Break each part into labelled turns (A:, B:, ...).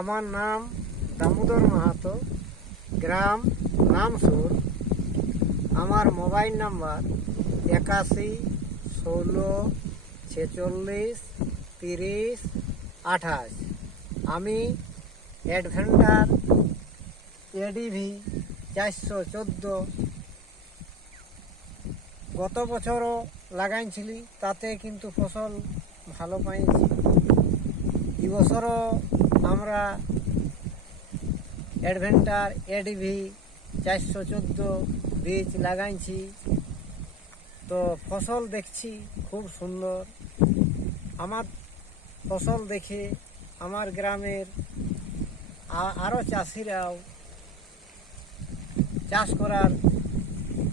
A: আমার নাম দামোদর মাহাতো, গ্রাম নামসুর আমার মোবাইল নাম্বার একাশি, ষোলো, ছেচল্লিশ, তিরিশ, আঠাশ। আমি অ্যাডভেঞ্চার এডিভি চারশো চোদ্দ। গত বছরও লাগাইছিলি, তাতে কিন্তু ফসল ভালো পাইছি। এবছরও আমরা অ্যাডভেঞ্চার এডিভি চারশো চোদ্দ বীজ লাগাইছি। তো ফসল দেখছি, খুব সুন্দর। আমার ফসল দেখে আমার গ্রামের আরও চাষিরাও চাষ করার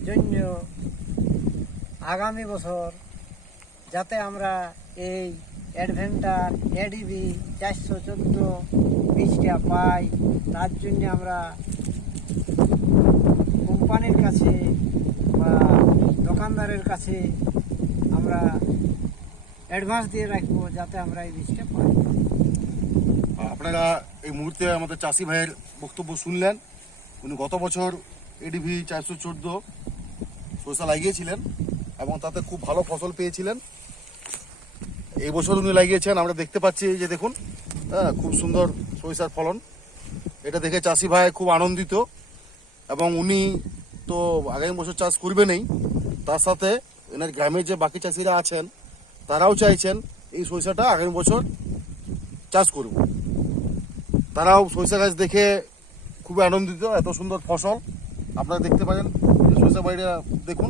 A: জন্য আগামী বছর যাতে আমরা এই অ্যাডভেঞ্চার, এডিবি, চারশো চোদ্দ বীজটা পাই। তার জন্য আমরা কোম্পানির কাছে বা দোকানদারের কাছে আমরা অ্যাডভান্স দিয়ে রাখব যাতে আমরা এই বীজটা পাই।
B: আপনারা এই মুহূর্তে আমাদের চাষি ভাইয়ের বক্তব্য শুনলেন। উনি গত বছর এডিভি চারশো চোদ্দ সরষা লাগিয়েছিলেন এবং তাতে খুব ভালো ফসল পেয়েছিলেন। এই বছর উনি লাগিয়েছেন, আমরা দেখতে পাচ্ছি যে দেখুন হ্যাঁ খুব সুন্দর সরিষার ফলন। এটা দেখে চাষি ভাই খুব আনন্দিত, এবং উনি তো আগামী বছর চাষ করবেনই তার সাথে এনার গ্রামের যে বাকি চাষিরা আছেন, তারাও চাইছেন এই সরিষাটা আগামী বছর চাষ করব। তারাও সরিষা গাছ দেখে খুবই আনন্দিত, এত সুন্দর ফসল। আপনারা দেখতে পারেন, সরিষা বাড়িটা দেখুন